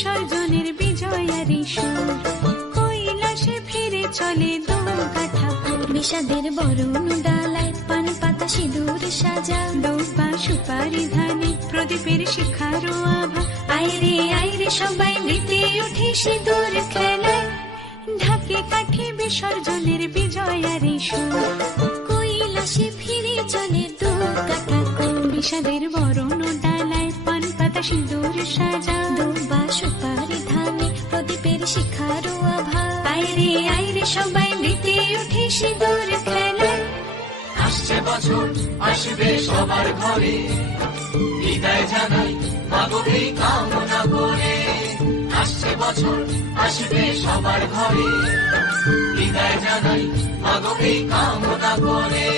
বিসর্জনের বিজয়ারি সুর, কৈলাসে ফিরে চলে দু কাঠা ফুল। বিষাদের বরণ ডালায় পান পাতা সিঁদুর সাজা, দৌপা সুপারি ধানে প্রদীপের শিখারো আভা। আইরে সবাই মেতে উঠে সিঁদুর খেলায়, ঢাকে কাঠি বিসর্জনের বিজয়ারি সুর, কৈলাসে ফিরে চলে দু কাঠা কুল। বিষাদের বরণ ডালায় পান পাতা সিঁদুর সাজা, দুবা সুপারি ধানে প্রদীপের শিখারো আভা। আইরে সবাই মেতে উঠে সিঁদুর খেলায়। আসছে বছর আসবে সবার ঘরে, বিদায় জানাই মাগো এই কামনা করে। আসছে বছর আসবে সবার ঘরে, বিদায় জানাই মাগো এই কামনা করে।